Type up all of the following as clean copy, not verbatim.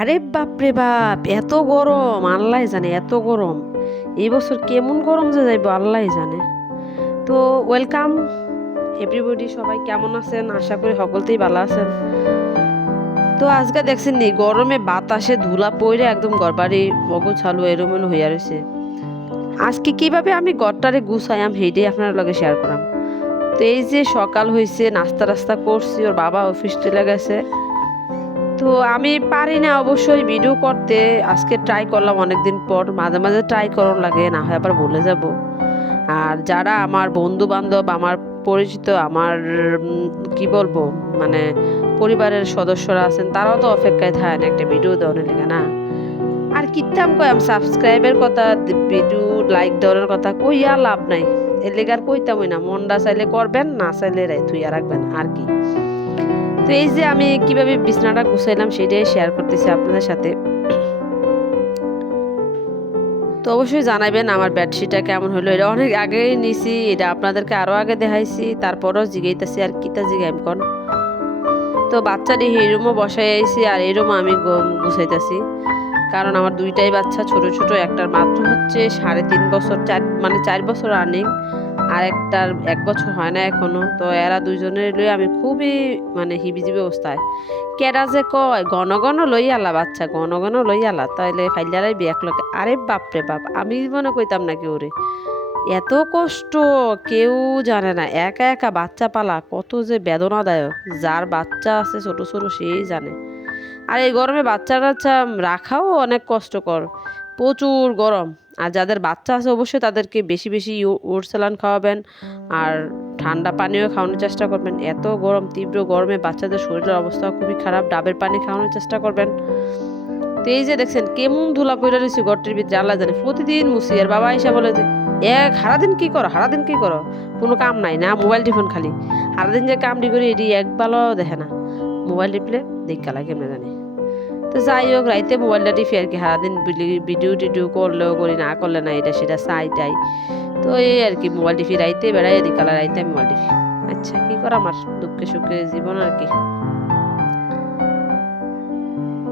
আরে বাপরে বাপ, এত গরম! আল্লাহ জানে এত গরম। এই বছর কেমন গরম যে যাইব আল্লাহ জানে। তো ওয়েলকাম এভরিবডি, সবাই কেমন আছেন? আশা করি সকলতেই ভালো আছেন। তো আজকে দেখছেন নি গরমে বাতাসে ধুলা পড়ে একদম ঘরবাড়ি অগোছালো এলোমেলো হইয়া রয়েছে। আজকে কিভাবে আমি ঘরটারে গুছাইয়াম সেইটাই আপনার লগে শেয়ার করাম। তো এই যে সকাল হয়েছে, নাস্তা রাস্তা করছি, ওর বাবা অফিস চলে গেছে। তো আমি পারি না অবশ্যই ভিডিও করতে, আজকে ট্রাই করলাম অনেকদিন পর। মাঝে মাঝে ট্রাই করার লাগে, না হয় আবার ভুলে যাব। আর যারা আমার বন্ধু বান্ধব, আমার পরিচিত, আমার কি বলবো, মানে পরিবারের সদস্যরা আছেন, তারাও তো অপেক্ষায় থাকেন একটা ভিডিও দেওয়ার লেগে না। আর কিতাম কয়াম সাবস্ক্রাইবের কথা, ভিডিও লাইক দেওয়ার কথা কইয়া লাভ নাই। এর লেগে আর কইতামই না। মনটা চাইলে করবেন, না চাইলে থুইয়া রাখবেন আর কি। তো এই যে আমি কিভাবে বিছানাটা গুছাইলাম সেটাই শেয়ার করতেছি আপনাদের সাথে। তো অবশ্যই জানাবেন আমার বেডশিটটা কেমন হলো। এটা অনেক আগেই নিছি, এটা আপনাদেরকে আরো আগে দেখাইছি, তারপরও জিগাইতেছি আর কিতা জিগাইম কোন। তো বাচ্চাটি এই রুমও বসাই আইছি, আর এই রুমও আমি গুছাইতেছি। কারণ আমার দুইটাই বাচ্চা ছোট ছোট, একটার মাত্র হচ্ছে 3.5 বছর, 4 বছর রানিং, আর একটার 1 বছর হয় না এখনো। তো এরা দুইজনের লই আমি খুবই হিবিজিবি অবস্থায়। কেডা যে কয় ঘন ঘন লই আলা বাচ্চা, ঘন ঘন লই আলা, তাইলে ফাইলারাই বিয়াক লোকে। আরে বাপরে বাপ, আমি মনে কইতাম নাকি ওরে এত কষ্ট কেউ জানে না। একা একা বাচ্চা পালা কত যে বেদনাদায়ক, যার বাচ্চা আছে ছোট ছোট সেই জানে। আর এই গরমে বাচ্চা কাচ্চা রাখাও অনেক কষ্টকর, প্রচুর গরম। আর যাদের বাচ্চা আছে অবশ্যই তাদেরকে বেশি বেশি ওটস স্যালান খাওয়াবেন, আর ঠান্ডা পানিও খাওয়ানোর চেষ্টা করবেন। এত গরম, তীব্র গরমে বাচ্চাদের শরীরের অবস্থা খুবই খারাপ, ডাবের পানি খাওয়ানোর চেষ্টা করবেন। তো এই যে দেখছেন কেমন ধুলা পড়ে রয়েছে ঘরটির ভিতরে, আল্লাহ জানে। প্রতিদিন মুসি, আর বাবা এসে বলে যে সারাদিন কি করো, সারাদিন কি করো, কোনো কাম নাই না, মোবাইল টিফোন খালি। সারাদিন যে কামটি করি এটি একবারও দেখে না। মোবাইল টিপলে দেখা লাগে কেমনে জানি। তো যাই হোক, রাইতে মোবাইলটা টিপি আর কি। সারাদিন ভিডিও টিডিও করলেও করি, না করলে না, এটা সেটা চাই। তো এই আর কি, মোবাইল টিপি রাইতে, বেড়াই এদিক কালা রাইতে আমি মোবাইল টিপি। আচ্ছা কি করা, আমার দুঃখে সুখে জীবন আর কি।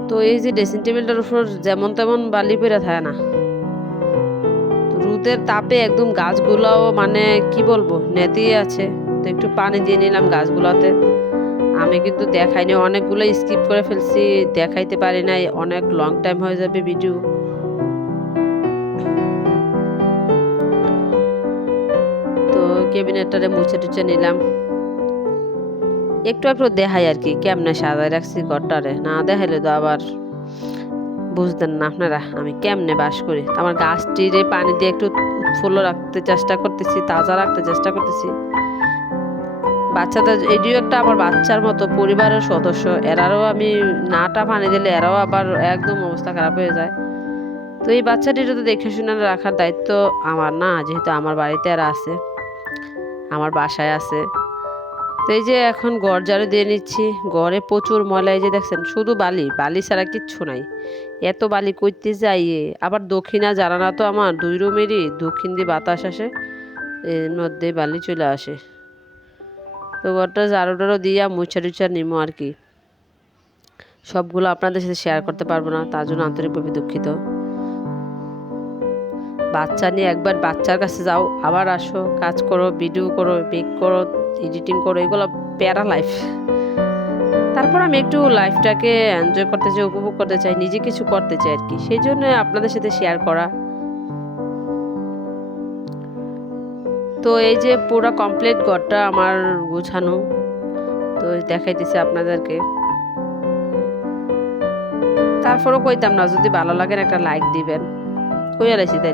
তো এই যে ড্রেসিং টেবিলটার উপর যেমন তেমন বালি পড়ে থাকে না। রোদের তাপে একদম গাছগুলাও কি বলবো নেতিয়ে আছে। তো একটু পানি দিয়ে নিলাম গাছগুলাতে। আমি কিন্তু দেখাইনি, অনেকগুলো স্কিপ করে ফেলছি, দেখাইতে পারি নাই, অনেক লং টাইম হয়ে যাবে ভিডিও। তো ক্যাবিনেটটারে মুছে টুছে নিলাম, একটু একটু দেখাই আর কি কেমনে সাজায় রাখছি ঘরটারে। না দেখাইলে তো আবার বুঝতেন না আপনারা আমি কেমনে বাস করি। আমার গাছটিরে পানি দিয়ে একটু উৎফুল্ল রাখতে চেষ্টা করতেছি, তাজা রাখতে চেষ্টা করতেছি। বাচ্চাদের এটিও একটা আমার বাচ্চার মতো পরিবারের সদস্য, এরারও আমি নাটা পানি দিলে এরাও আবার একদম অবস্থা খারাপ হয়ে যায়। তো এই বাচ্চাটিরও তো দেখে শুনে রাখার দায়িত্ব আমার না, যেহেতু আমার বাড়িতে এরা আছে, আমার বাসায় আছে। তো এই যে এখন ঘর ঝাড়ু দিয়ে নিচ্ছি। ঘরে প্রচুর ময়লা, এই যে দেখছেন শুধু বালি, বালি ছাড়া কিচ্ছু নাই। এত বালি করতে যাই। আবার দক্ষিণা জানানা তো আমার 2 রুমেরই, দক্ষিণ দিয়ে বাতাস আসে, এর মধ্যে বালি চলে আসে। তো ঘরটা ঝাড়ু টাড়ু দিয়া মুছা টুছা নিমো আর কি। সবগুলো আপনাদের সাথে শেয়ার করতে পারবো না, তার জন্য আন্তরিকভাবে দুঃখিত। বাচ্চা নিয়ে একবার বাচ্চার কাছে যাও, আবার আসো, কাজ করো, ভিডিও করো, মেক করো, এডিটিং করো, এগুলো প্যারা লাইফ। তারপর আমি একটু লাইফটাকে এনজয় করতে চাই, উপভোগ করতে চাই, নিজে কিছু করতে চাই আর কি, সেই জন্য আপনাদের সাথে শেয়ার করা। তো এই যে পুরো কমপ্লিট ঘরটা আমার গোছানো, তো দেখাইতেছি আপনাদেরকে। তারপরও কইতাম না, যদি ভালো লাগে একটা লাইক দিবেন, কইয়া লাইছি তাই।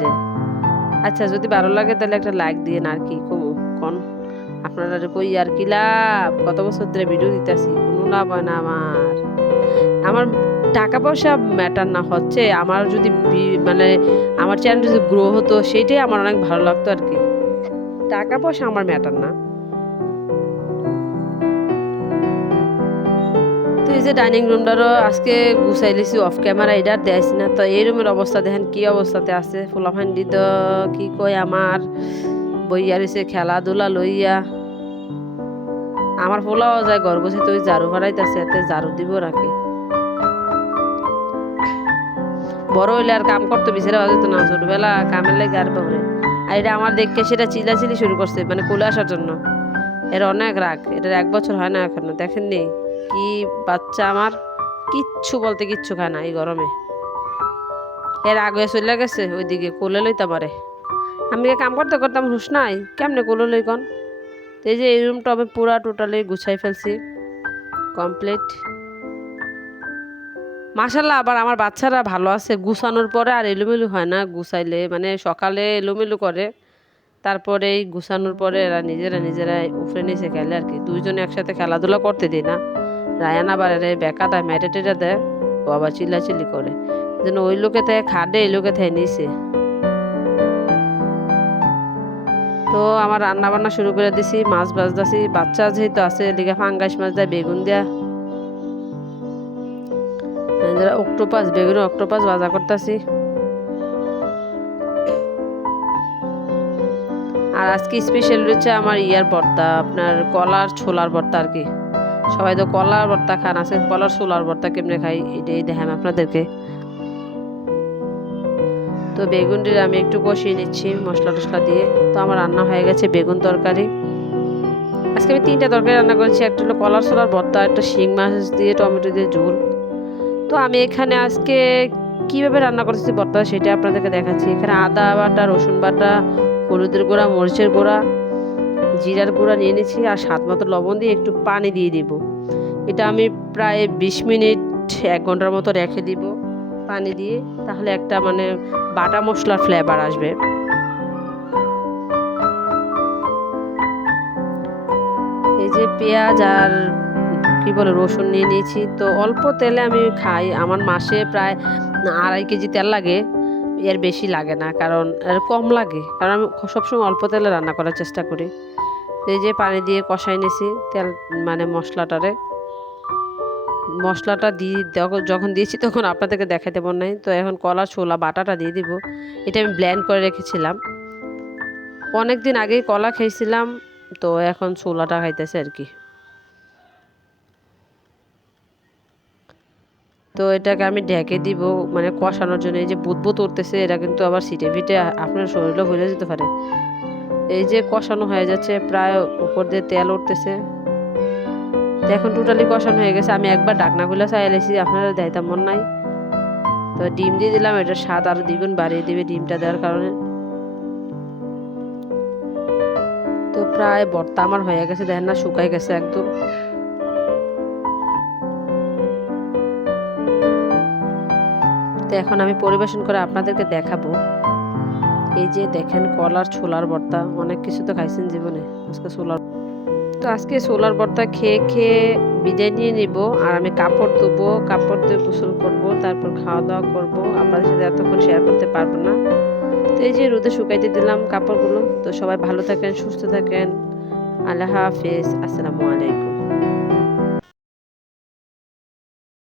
আচ্ছা যদি ভালো লাগে তাহলে একটা লাইক দিয়ে আর কি কমু কোন। আপনারা কই আর কি লাভ, কত বছর ধরে ভিডিও দিতেছি, কোনো লাভ হয় না আমার। আমার টাকা পয়সা ম্যাটার না, হচ্ছে আমার যদি আমার চ্যানেল যদি গ্রো হতো সেটাই আমার অনেক ভালো লাগতো আর কি। টাকা পয়সা আমার ম্যাটার না। তো এই যে ডাইনিং রুমটারও আজকে গুছাইলেছি অফ ক্যামেরা, এটা দেখাইছি না। তো এই রুমের অবস্থা দেখেন কি অবস্থাতে আছে। ফুলাফান্ডি তো কি কয় আমার বইয়া রয়েছে খেলাধুলা লইয়া। আমার পোলাও যায় ঘর গুছে, তো ঝাড়ু ফাড়াইতেছে, এতে ঝাড়ু দিব নাকি। বড় হইলে আর কাম করতে বিচারে বাজতো না, ছোটবেলা কামের লাগে আর বাবরে। আর এটা আমার দেখে সেটা চিলাচিলি শুরু করছে মানে কোলে আসার জন্য। এর অনেক রাগ, এটার 1 বছর হয় না এখনো, দেখেননি কি বাচ্চা আমার, কিচ্ছু বলতে কিচ্ছু খায় না এই গরমে। এর আগে চলে গেছে ওইদিকে, কোলে লইতে পারে। আমি কাম করতে করতাম হুশ নাই, কেমনে কোলে লই কন। তো এই যে এই রুমটা আমি পুরা টোটালি গুছাই ফেলছি, কমপ্লিট মাশাল্লাহ। আবার আমার বাচ্চারা ভালো আছে, গুছানোর পরে আর এলোমেলো হয় না। গুছাইলে মানে সকালে এলোমেলো করে, তারপরে এই গুছানোর পরে এরা নিজেরাই উফরে নিচে খেলে আর কি। দুইজনে একসাথে খেলাধুলা করতে দিই না। রায়ান আবার এর বেকা দেয়, মেটে টেটে দেয়, ও আবার চিল্লাচিল্লি করে। এই জন্য ওই লোকে থেকে খাডে, এই লোকে থেকে নিচে। তো আমার রান্না বান্না শুরু করে দিছি, মাছ ভাজতেছি। বাচ্চা যেহেতু আছে এদিকে ফাঙ্গাস মাছ দেয় বেগুন দেয়া, অক্টোপাস, বেগুন অক্টোপাস ভাজা করতেছি। আর আজকে স্পেশাল রয়েছে আমার ইয়ার ভর্তা, আপনার কলার ছোলার ভর্তা আর কি। সবাই তো কলার ভর্তা খান, আছে কলার ছোলার ভর্তা কেমনে খাই এটাই দেখাম আপনাদেরকে। তো বেগুনটি আমি একটু কষিয়ে নিচ্ছি মশলা টশলা দিয়ে। তো আমার রান্না হয়ে গেছে বেগুন তরকারি। আজকে আমি 3টা তরকারি রান্না করেছি, একটা হলো কলার ছোলার ভর্তা, একটা শিং মাছ দিয়ে টমেটো দিয়ে ঝোল। তো আমি এখানে আজকে কিভাবে রান্না করেছি ভর্তা সেটা আপনাদেরকে দেখাচ্ছি। এখানে আদা বাটা, রসুন বাটা, হলুদের গুঁড়া, মরিচের গুঁড়া, জিরার গুঁড়া নিয়ে নিচ্ছি, আর স্বাদ মতো লবণ দিয়ে একটু পানি দিয়ে দিব। এটা আমি প্রায় 20 মিনিট 1 ঘন্টার মতো রেখে দিব পানি দিয়ে, তাহলে একটা মানে বাটা মশলার ফ্লেভার আসবে। এই যে পেঁয়াজ আর কি বলে রসুন নিয়ে নিয়েছি। তো অল্প তেলে আমি খাই, আমার মাসে প্রায় 2.5 কেজি তেল লাগে, এর বেশি লাগে না, কারণ এর কম লাগে, কারণ আমি সবসময় অল্প তেলে রান্না করার চেষ্টা করি। এই যে পানি দিয়ে কষাই নিয়েছি তেল মানে মশলাটা দিয়ে যখন দিয়েছি তখন আপনাদেরকে দেখাতে মন নাই। তো এখন কলা ছোলা বাটাটা দিয়ে দিব, এটা আমি ব্লেন্ড করে রেখেছিলাম। অনেক দিন আগেই কলা খেয়েছিলাম, তো এখন ছোলাটা খাইতেছে আর কি। তো এটাকে আমি ঢেকে দিব মানে কষানোর জন্য। এই যে বুদবুদ উঠতেছে, এটা কিন্তু আবার সিটে ফিটে আপনার শরীরও ভরে যেতে পারে। এই যে কষানো হয়ে যাচ্ছে, প্রায় উপর দিয়ে তেল উঠতেছে। তো এখন টোটালি কষানো হয়ে গেছে। আমি একবার ঢাকনাগুলো চাইলেছি, আপনারা দেখাইতে মন নাই। তো ডিম দিয়ে দিলাম, এটা স্বাদ আরো দ্বিগুণ বাড়িয়ে দিবে ডিমটা দেওয়ার কারণে। তো প্রায় ভর্তা আমার হয়ে গেছে, দেখেন না শুকাই গেছে একদম। তো এখন আমি পরিবেশন করে আপনাদেরকে দেখাবো। এই যে দেখেন কলার ছোলার ভর্তা, অনেক কিছু তো খাইছেন জীবনে, আজকে ছোলার ভর্তা খেয়ে খেয়ে বিদায় নিয়ে নিব। আর আমি কাপড় ধুবো, কাপড় ধুয়ে গোসল করব, তারপর খাওয়া দাওয়া করব। আপনাদের সাথে এতক্ষণ শেয়ার করতে পারবো না। তো এই যে রোদে শুকাইতে দিলাম কাপড়গুলো। তো সবাই ভালো থাকেন, সুস্থ থাকেন, আল্লাহ হাফেজ, আসসালামু আলাইকুম।